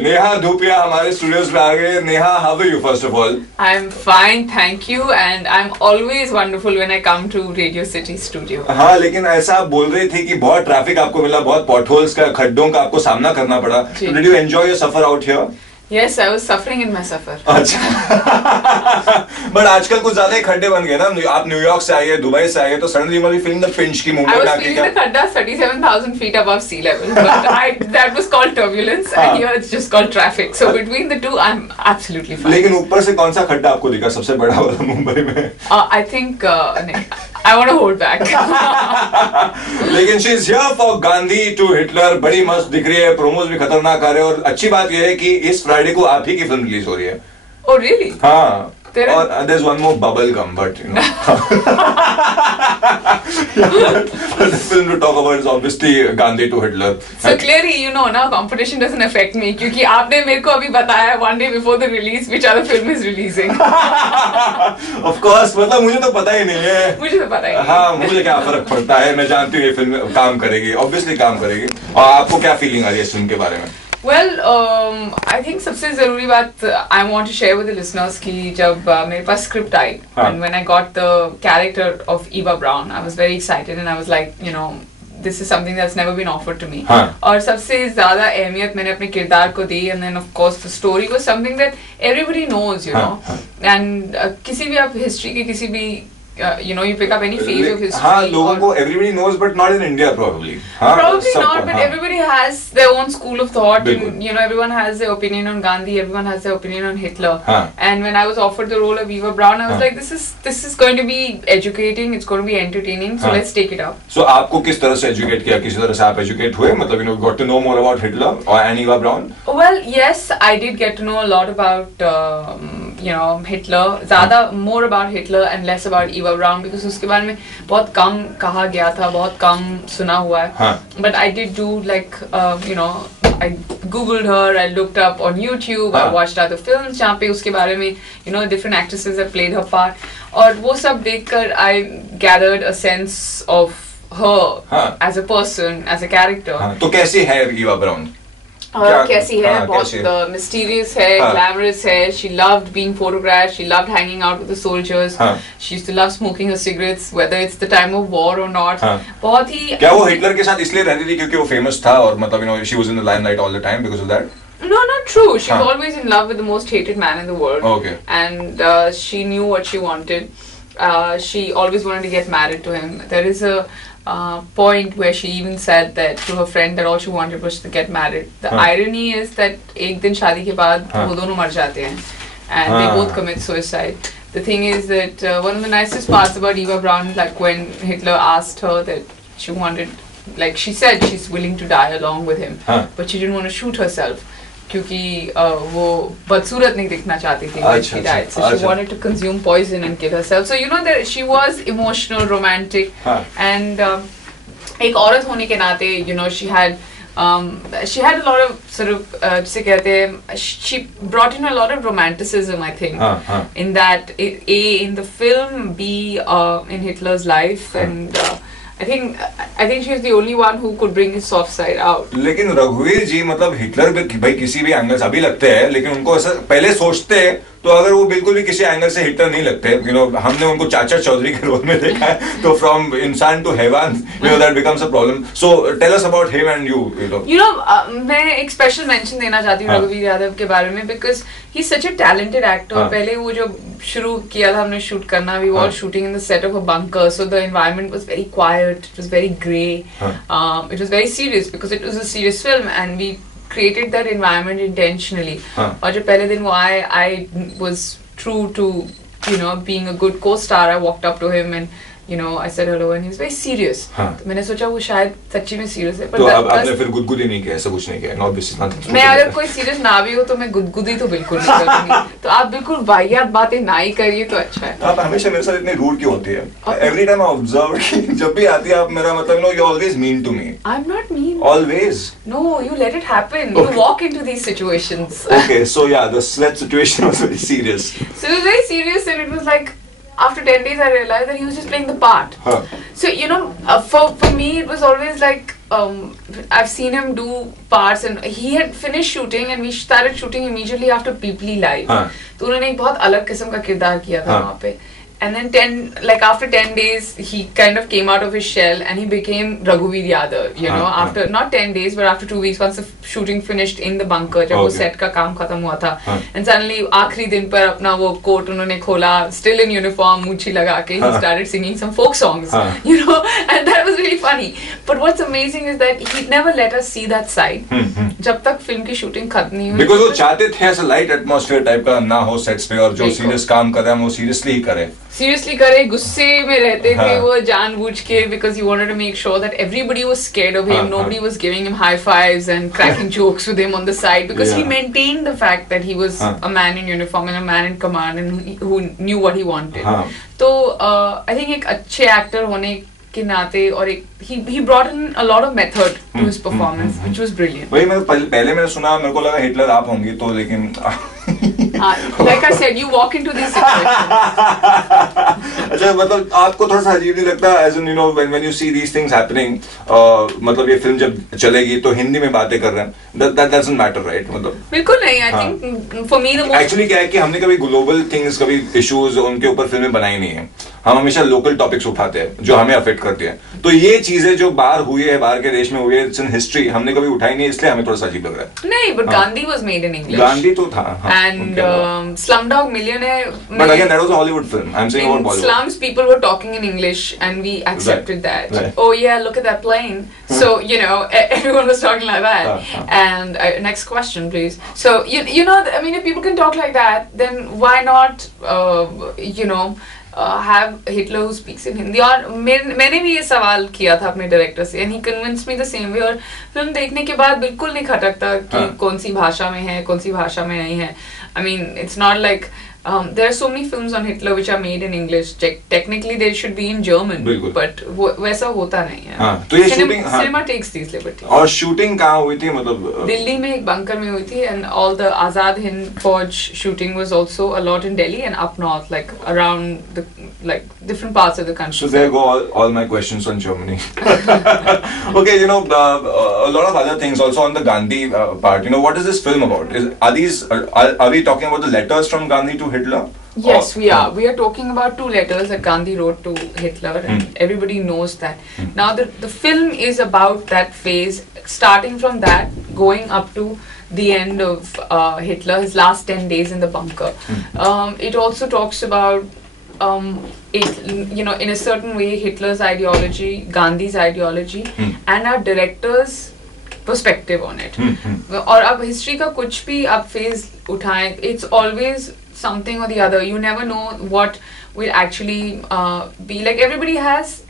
नेहा धूपिया हमारे स्टूडियोज में आ गए। Neha, how are you first of all? I'm fine, thank you, and I'm always wonderful when I come to Radio City studio. हाँ, लेकिन ऐसा आप बोल रही थी कि बहुत ट्रैफिक आपको मिला, बहुत पॉटहोल्स का, खड्डों का आपको सामना करना पड़ा। Did you enjoy your suffer out here? Yes, I was suffering in my suffer. अच्छा। बट आजकल कुछ ज्यादा ही खड्डे बन गए ना। आप न्यूयॉर्क से आए, दुबई से आए, तो suddenly you must be feeling the pinch की मुंबई में आके क्या? I was feeling the खड्डा 37,000 feet above sea level, but that was called turbulence, and here it's just called traffic. So between the two, I'm absolutely fine. लेकिन ऊपर से कौन सा खड्डा आपको दिखा सबसे बड़ा वाला मुंबई में? I think I want to hold back. लेकिन she is here for Gandhi to Hitler, बड़ी मस्त दिख रही है, प्रोमोज भी खतरनाक आ रहे हैं, और अच्छी बात यह है कि इस फ्राइडे को आप ही की फिल्म रिलीज हो रही है। Oh really? हाँ। और there's one more bubble gum, but you know, the film to talk about is obviously Gandhi to Hitler. So clearly, you know, now competition doesn't affect me, क्योंकि आपने मेरे को अभी बताया one day before the release which other film is releasing. Of course, मतलब मुझे तो पता ही नहीं है। मुझे तो पता ही नहीं। हाँ, मुझे क्या फर्क पड़ता है, मैं जानती हूँ ये फिल्म काम करेगी, obviously काम करेगी। और आपको क्या फीलिंग आ रही है इस फिल्म के बारे में? Well, I think सबसे जरूरी बात I want to share with the listeners कि जब मेरे पास script I, and when I got the character of Eva Braun, I was very excited and I was like, you know, this is something that's never been offered to me. और सबसे ज़्यादा अहमियत मैंने अपने किरदार को दी, and then of course the story was something that everybody knows, you know, and किसी भी आप history के किसी भी you know, you pick up any phase of history. हाँ, लोगों को everybody knows, but not in India probably. Probably not, but everybody has their own school of thought. And, you know, everyone has their opinion on Gandhi. Everyone has their opinion on Hitler. And when I was offered the role of Eva Braun, I was like, this is going to be educating. It's going to be entertaining. So let's take it up. So आपको किस तरह से educate किया? किसी तरह से आप educate हुए? मतलब you know, got to know more about Hitler and Eva Braun? Well, yes, I did get to know a lot about you know, Hitler. ज़्यादा more about Hitler and less about Eva Braun, because उसके बारे में बहुत कम कहा गया था, बहुत कम सुना हुआ है. But I did do like you know, I googled her, I looked up on YouTube, I watched other films जहाँ पे उसके बारे में you know different actresses have played her part, और वो सब देखकर I gathered a sense of her as a person, as a character. तो कैसी है Eva Braun? कैसी है? बहुत mysterious है, glamorous है. She loved being photographed. She loved hanging out with the soldiers. She used to love smoking her cigarettes, whether it's the time of war or not. बहुत ही. क्या वो हिटलर के साथ इसलिए रहती थी क्योंकि वो famous था और मतलब you know she was in the limelight all the time because of that? No, not true. She was always in love with the most hated man in the world. Okay. And she knew what she wanted. She always wanted to get married to him. There is a point where she even said that to her friend that all she wanted was to get married. The irony is that एक दिन शादी के बाद वो दोनों मर जाते हैं, and they both commit suicide. The thing is that one of the nicest parts about Eva Braun, like when Hitler asked her that she wanted, like she said she's willing to die along with him, but she didn't want to shoot herself. क्योंकि वो बदसूरत नहीं दिखना चाहती थी when she died, so she wanted to consume poison and kill herself. So you know that she was emotional, romantic, and एक औरत होने के नाते you know she had a lot of sort of जिसे कहते हैं, she brought in a lot of romanticism, I think, in that in the film, B in Hitler's life, and I think she was the only one who could bring his soft side out. लेकिन रघुवीर जी मतलब Hitler भी भाई किसी भी angle से अभी लगते हैं, लेकिन उनको ऐसा पहले सोचते हैं तो अगर वो बिल्कुल भी किसी एंगल से हिटलर नहीं लगते, यू नो, हमने उनको चाचा चौधरी के रोल में देखा है, तो फ्रॉम इंसान टू हैवान, you know, that becomes a problem. So tell us about him and you know मैं एक स्पेशल मेंशन देना चाहती हूँ रघुवीर यादव के बारे में, because he is such a talented actor. पहले वो जो शुरू किया था हमने शूट करना, we were shooting in the set of a bunker, so the environment was very quiet, it was very grey, it was very serious because it was a serious film, and we created that environment intentionally. और जो पहले दिन वो आए, I was true to you know being a good co-star. I walked up to him and you know I said hello and he was very serious. तो मैंने सोचा वो शायद सच्ची में serious है. तो आपने फिर गुदगुदी नहीं किया, ऐसा कुछ नहीं किया? Not this is nothing. मैं अगर कोई serious ना भी हो तो मैं गुदगुदी तो बिल्कुल नहीं करूँगी. तो आप बिल्कुल वाहियात बातें ना ही करिए तो अच्छा है. आप हमेशा मेरे साथ इतने rude क्यों होती है? Every time I observe कि जब भी आती है आप मेरा मतलब you know you're always mean to me. I'm not mean. Always. No, you let it happen. You walk into these situations. Okay, so yeah, the sweat situation was very serious. So it was very serious, and it was like, after 10 days I realized that he was just playing the part. So you know, for me it was always like I've seen him do parts and he had finished shooting and we started shooting immediately after People Live. तो उन्होंने एक बहुत अलग किस्म का किरदार किया था वहाँ पे. And then after 10 days, he kind of came out of his shell and he became Raghuveer Yadav, you know, after not 10 days, but after 2 weeks, once the shooting finished in the bunker, जब वो set का काम खत्म हुआ था. And suddenly, आखिरी दिन पर अपना वो coat उन्होंने खोला, still in uniform, मूंछी लगा के, he started singing some folk songs, you know, and that was really funny. But what's amazing is that he never let us see that side. जब तक फिल्म की shooting खत्म नहीं हुई. Because वो चाहते थे ऐसा light atmosphere type का ना हो sets पे और जो serious काम कर रहे हैं वो seriously ही करें. Seriously करे, गुस्से में रहते थे वो जानबूझ के, because he wanted to make sure that everybody was scared of him, nobody was giving him high fives and cracking jokes with him on the side, because he maintained the fact that he was a man in uniform and a man in command and who knew what he wanted. तो I think एक अच्छे actor होने के नाते और एक he brought in a lot of method to his performance, which was brilliant. वही मैं पहले मैंने सुना, मेरे को लगा हिटलर आप होंगी तो, लेकिन like I said, you walk into these situations. अच्छा, मतलब आपको थोड़ा सा अजीब नहीं लगता, as in you know when you see these things happening, मतलब ये फिल्म जब चलेगी तो हिंदी में बातें कर रहे हैं, that doesn't matter, right? मतलब बिल्कुल नहीं. I think for me the most actually क्या है कि हमने कभी ग्लोबल थिंग्स, कभी इश्यूज उनके ऊपर फिल्में बनाई नहीं है. हम हमेशा लोकल टॉपिक्स उठाते हैं जो हमें अफेक्ट करते हैं. तो ये चीजें जो बाहर हुई है, बाहर के देश में हुई है, इट्स इन हिस्ट्री, हमने कभी उठाई नहीं, इसलिए हमें थोड़ा सा अजीब लग रहा है. नहीं, but Gandhi was made in English. Gandhi तो था. And Slumdog Millionaire. But again, that was a Hollywood film. I'm saying about Bollywood. In slums, people were talking in English, and we accepted that. Right. Oh yeah, look at that plane. So you know, everyone was talking like that. And next question, please. So you know, I mean, if people can talk like that, then why not? You know. Have Hitler who speaks in Hindi. और मैंने भी ये सवाल किया था अपने director से, and he convinced me the same way. और फिल्म देखने के बाद बिल्कुल नहीं खटकता कि कौन सी भाषा में है, कौन सी भाषा में नहीं है. I mean, it's not like there are so many films on Hitler which are made in English. Technically, they should be in German, but वैसा होता नहीं है. तो ये shooting, cinema takes these liberties. और shooting कहाँ हुई थी, मतलब दिल्ली में एक bunker में हुई थी, and all the Azad Hind Fauj shooting was also a lot in Delhi and up north, like around the different parts of the country. So there go all my questions on Germany. Okay, you know, a lot of other things also on the Gandhi part. You know, what is this film about? Are we talking about the letters from Gandhi to Hitler? Yes, we are. We are talking about 2 letters that Gandhi wrote to Hitler, and everybody knows that. Now, the film is about that phase, starting from that, going up to the end of Hitler, his last 10 days in the bunker. It also talks about you know, in a certain way, Hitler's ideology, Gandhi's ideology, and our director's perspective on it. और अब history का कुछ भी आप phase उठाएं, it's always something or the other. You never know what will actually be. Like everybody has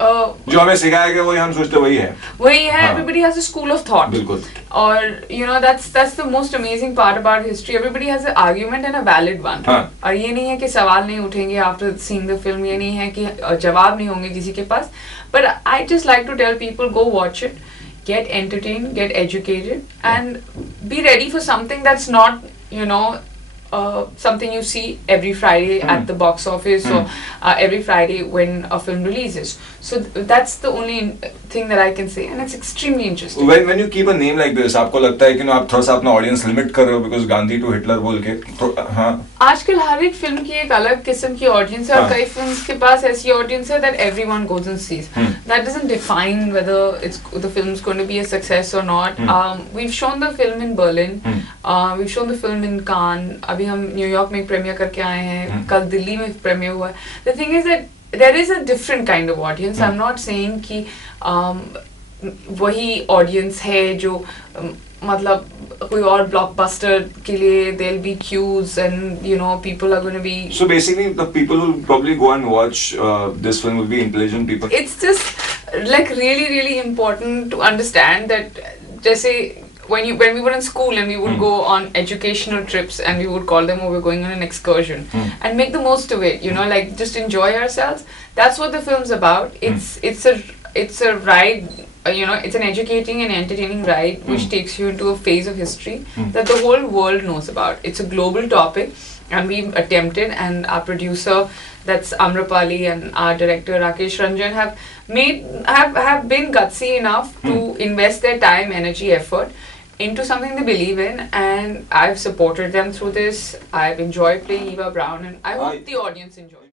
जो हमें सिखाया गया वही हम सोचते वही है. Everybody has a school of thought. बिल्कुल. और you know, that's the most amazing part about history. Everybody has an argument and a valid one. और ये नहीं है कि सवाल नहीं उठेंगे after seeing the film. ये नहीं है कि जवाब नहीं होंगे किसी के पास. But I just like to tell people, go watch it, get entertained, get educated, and be ready for something that's not, you know, something you see every Friday at the box office or every Friday when a film releases. So that's the only thing that I can say, and it's extremely interesting. When you keep a name like this, आपको लगता है कि आप थोड़ा सा अपना audience limit कर रहे हो because Gandhi to Hitler बोल के? हाँ. आजकल हर एक फिल्म की एक अलग किस्म की audience है और कई films के पास ऐसी audience है that everyone goes and sees. That doesn't define whether the film's going to be a success or not. We've shown the film in Berlin. We've shown the film in Cannes. अभी हम New York में premiere करके आए हैं. कल दिल्ली में premiere हुआ. The thing is that there is a different kind of audience. I'm not saying कि वही audience है जो मतलब कोई और blockbuster के लिए there'll be queues and you know people are going to be. So basically, the people who probably go and watch this film will be intelligent people. It's just like really important to understand that जैसे when we were in school and we would go on educational trips and we would call them, oh, we're going on an excursion and make the most of it, you know, like just enjoy ourselves. That's what the film's about. It's a ride, you know, it's an educating and entertaining ride which takes you into a phase of history that the whole world knows about. It's a global topic and we've attempted, and our producer, that's Amrapali, and our director Rakesh Ranjan have been gutsy enough to invest their time, energy, effort into something they believe in, and I've supported them through this. I've enjoyed playing Eva Brown, and I hope the audience enjoys.